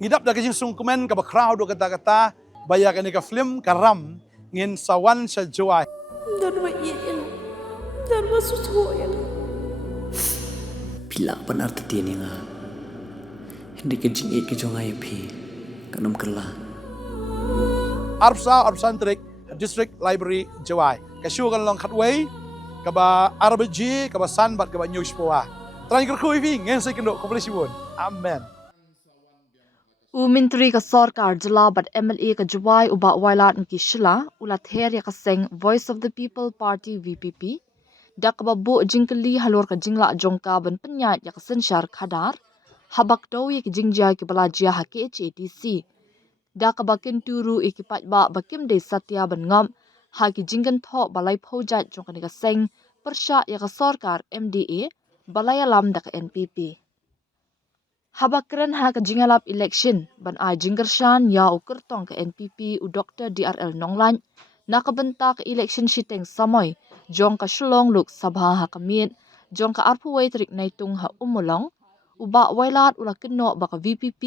ngidap da kajing sungkumen ka ba crowd do kata baya ka ni ka film karam ngin sawan sa joy Darma iyan, darma susuyan. Pila benar tetian nga. Hindi ka jing ke jong ay pi kanum kala. Arpsantrik District Library joy ka kan long khatway ka ba RBG ka ba sanbat ka ba news poa trang kerkhui pi ngin sa kindo komplisibun amen. Menteri ka sarkar jala bat MLA ka juwai uba wailat ki shila ula ther ya ka seng Voice of the People Party VPP dak ba bu jingkali halor ka jingla jongka ban penyat ya ka sensyar khadar habak do ya ki jingja ki balajia ha KHATC dak ba kenturu ikipat ba bakim de satya ban ngam ha ki jingkan tho balai phojat jongka ni ka seng persya ya ka sarkar MDA balaya lam dak NPP. Habakren ha ka jingalap election ban a jingershan ya ukur tong ka NPP u Dr. DRL Nonglan nakabenta ka election shiteng samoy jong ka shulong luk sabha ha kamit jong ka arpuway trik naitung ha umulong uba wailat ula kinno baka VPP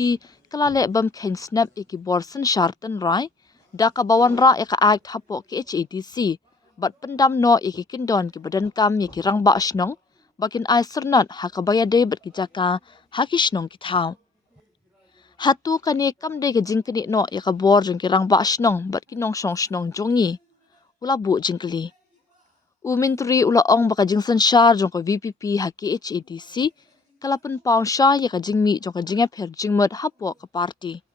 kalale bam ken snap iki borsen shartan rai da ka bawan ra ya ka act hapo ki HADC bat pendam no iki kindon ki badan kam ya ki rang ba ashnong bakin ai sernat hakabaya de bat kijaka hakishnong kithau hatu kane kamde ke jingkani no ya ka bor jong kirang ba ashnong bat kinong shong shnong jongi ula bu jingkali menteri ula ong baka jingsan shar jong ka VPP haki HADC kalapun paung sha ya ka jingmi jong ka jinga pher jingmot hapo ka party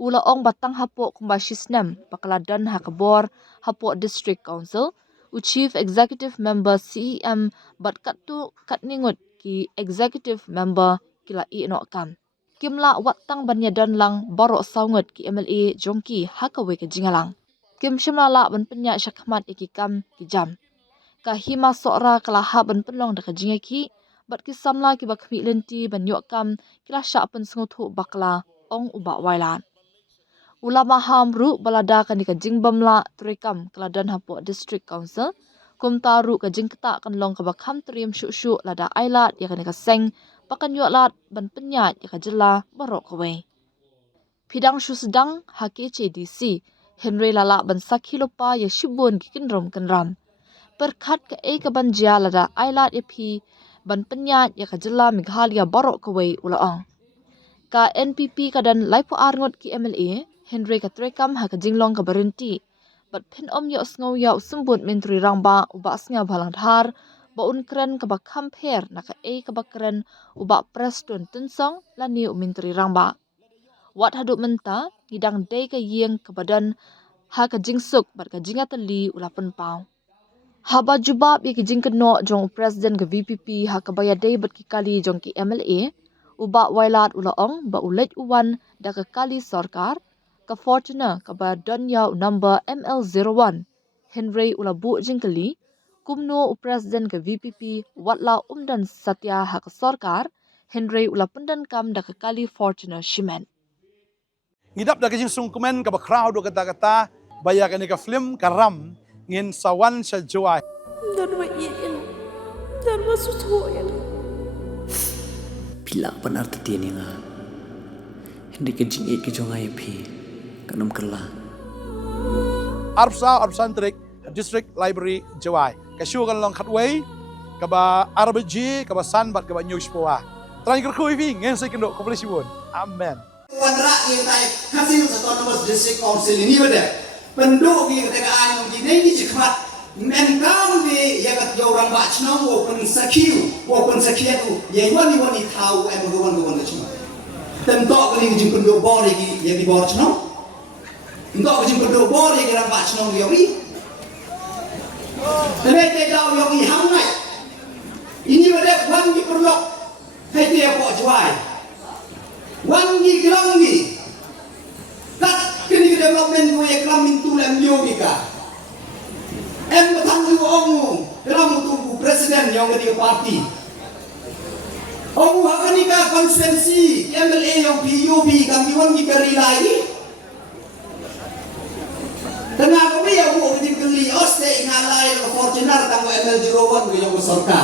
ula ong batang hapo kumba shisnam bakaladan hakabor hapo district council Chief Executive Member CEM bat katu katningut ki Executive Member kila ino kam. Kimla watang banyadan lang baro saungut ki MLA jongki hakawe ke jingalang. Kim shimala ban penya syakmat iki kam ki jam. Kahima sokra kala ha ban penlong da ka jingaki bat ki samla ki bakmi lenti ban yok kam kila syak pen senguthu bakla ong uba wailan. Ulama hamru balada kan ka jingbamla trikam keladan hapo district council kum taru ka jingkta kan long ka bakham triam shu lada ailat ya kan ka seng pakan yo lat ban penyat ya ka jela barok kawe pidang shu sedang HKCDC Henry lala ban sakhilopa ya shibun ki kinrom kanram perkhat ka e ka banja lada ailat ya phi ban penyat ya ka jela Meghalaya barok kawe ulaong ka NPP kadan laipo arngot ki MLA Henry katrekam ha ka jinglong ka barenti bat phin om yo sngo ya sumbut menteri rangba uba snga balang dhar ba unkren ka ba khamper na ka e ka bakren uba preston tunsong lani menteri rangba wat hadu menta gidang dei ka yeng ka badan ha ka jingsuk bat ka jingatali ulapan pau haba jubab ye ki jingkno jong president ka VPP ha ka bayadei bat ki kali jong ki MLA uba wailat ulaong ba ulet uwan da ka kali sarkar ka Fortuna ka ba Danya number ML01 Henry ulabu jingkali kumno president ka VPP watla umdan satya ha ka sarkar Henry ulapundan kam da ka kali Fortuna shimen ngidap da kajing sungkumen ka ba crowd do kata baya ka ni ka film karam ngin sawan sa joy Darma iyan, darma susuyan. Pila benar tetian nga. Hindi ka jing ke jong ay pi kanum kala. Arpsantrik District Library joy ka kan long khatway ka ba RBG ka ba sanbat ka ba news poa trang kerkhui pi ngin sa kindo komplisibun amen. Wanra yang tay kasih autonomous district council ini beda. Penduk yang ketegaan yang gini cepat. Menkam di yang kat orang bacna open sakiatu. Yang wani tahu everyone cuma. Tentok kali jing penduk bor yang di bor cna. Tentok jing penduk bor yang orang bacna yang ini. Tapi tahu yang ini hangai. Ini beda wani perlu. Hai dia kok jual. Wangi gerangi, kat kini development yang kelamin tulen yogika. Betang tu ongu, dalam tubuh presiden yang dari parti. Ongu akan nikah konsensi MLA yang PUB kami wangi kerilai. Kenapa dia buat di keli oste ingalai Fortuner tangguh ML01 yang bersorka.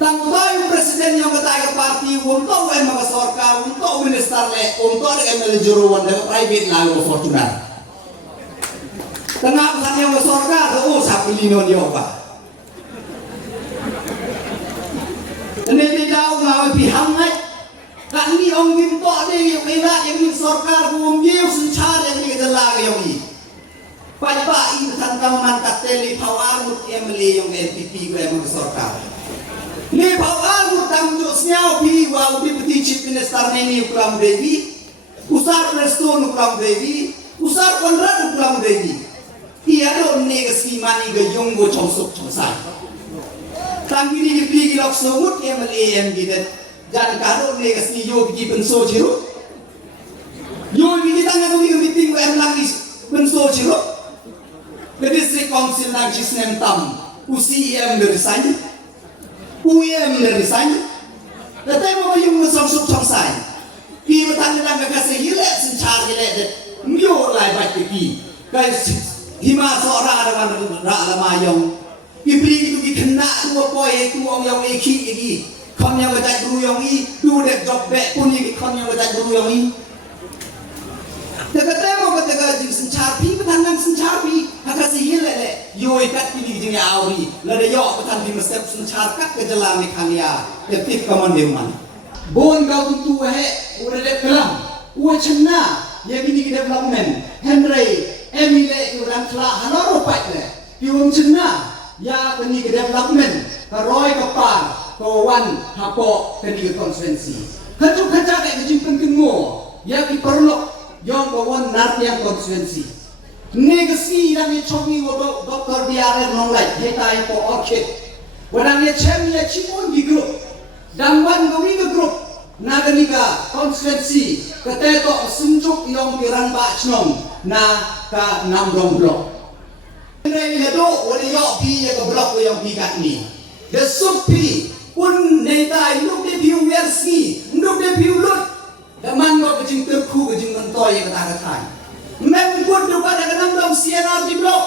Tangguh presiden presiden yang ketai ke parti untuk emang sorkar untuk minister le untuk ada ML juruan dari private lah yang Fortuner. Tengah pesan yang sorkar oh sapi lino dia apa? Ini tidak ngawal pihak ngai. Kan ni ông Kim to đây yang enak yang ni sorkar buông nhiều sencari yang ni kejelang yang ni. Pak ini tentang mangkat teli pawar mut ML yang NPP ke emang sorkar. Ni pawar mut tangjuk senyau pi wau di peti chief minister ni ukuram devi, usar Preston ukuram devi, usar Konrad ukuram devi. Ia do ni kesimani ke jonggo chongsuk chongsai. Tanggi ni dipilih lok semut MLAM gitu. Jangan kado ni kesini yo pergi benso ciru. Yo pergi tangga kami ke meeting ke lagi benso ciru. Ke district council nang Cisnem Tam, UCM dari sana, UM dari sana. Tetapi mau yung chongsuk chongsai. Pi bertanya kasih hilang sencar hilang deh. Myo lai baik pergi. Guys, hima seorang ada rak lamayong. Ibli itu kena dua poin itu orang yang iki, kon yang berjaya guru yang ini, dua dek job back pun ini kon yang berjaya guru yang ini. Dekat temu kata jing sencapi, petandang sencapi, haka sihir lele, yo ikat pilih jing auri, lada yo petan di mesep sencarkat ke jalan mekalia, detik kaman deman. Bon kau tentu udah dek kelam, udah cena, yang ini development, Henry, Emile kurang kelah, hanor rupak le, pium cena. Ya kini ke development, ke roy ke par, ke wan hapo kini ke konstituensi. Hancur kaca kayak kejimpen kengo, ya ki perlu yang ke wan nart yang konstituensi. Negasi dan ye chomi wo doktor biare nolai, hetai po orchid. Wadang ye cem ye cipun di grup, dan wan gawi ke grup. Naga nika konstituensi, ketetok sunjuk yang pirang bachnong, na ka namdong blok. Ini hidup oleh yang pi yang blok yang pi kat ni. Desupi pun netai nuk de piu versi, nuk de piu lut. Daman kau kecing terku kecing mentoy yang kata-katai. Mempun tu pada kenam dom CNR di blok.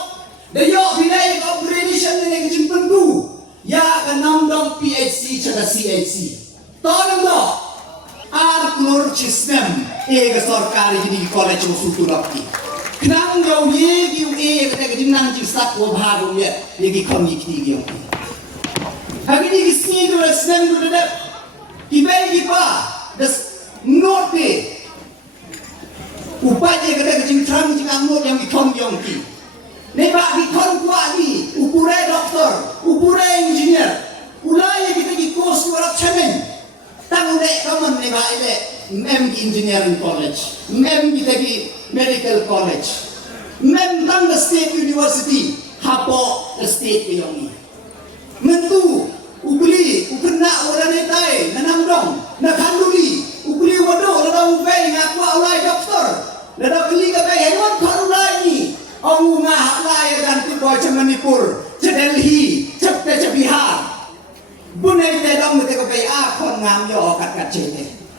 Dayok bilai upgradation ni kecing pentu. Ya kenam dom PHC cakap CHC. Tahu dong. Arklur Cisnem, sorkari jadi college usul lagi. Kenang jauh ye kiu kata kejinang jisat wabharu ye ye kon yikti giong. Hari ni kisni tu resnem tu dah. Ibai kipa das note. Upaya kata kejing terang kejing angot yang ikon giong ki. Nebak ikon kuat ni upure doktor, upure engineer. Ulai kita kikos warak cemen. Tang dek kaman nebak ile. Mem engineering college, mem kita ki medical college, mem tang state university, hapo state yang ni. Mentu, ubeli, ukena orang netai, nanam dong, nak kanduli, ubeli wado, lada ubay ngaku ulai doktor, lada beli ke bay hewan karulai ni, orang ngah ulai dan tiba je Manipur, je Delhi, je Bihar. Bunai te dong te ke bay kon ngam yo kat kat je.